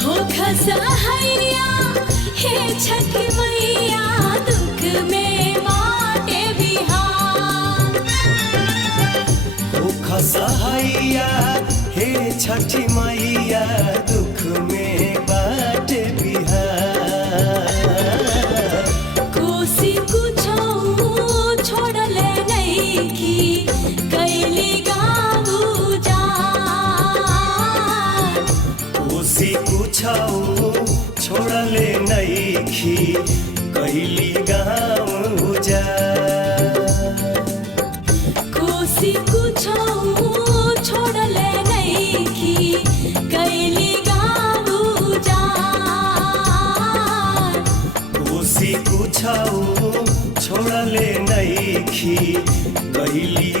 हो खसहैया हे छठ मैया दुख में बाटे बिहार। हो खसहैया हे छठ मैया दुख में बाटे बिहार। कोसी कुछो छोड़ले नइखी कैली गाँव उजाड़। कोसी कुछो छोड़ले नइखी कैली गाँव उजाड़। कोसी कुछो छोड़ले नइखी कैली गाँव उजाड़। कोसी कुछो छोड़ले नइखी कैली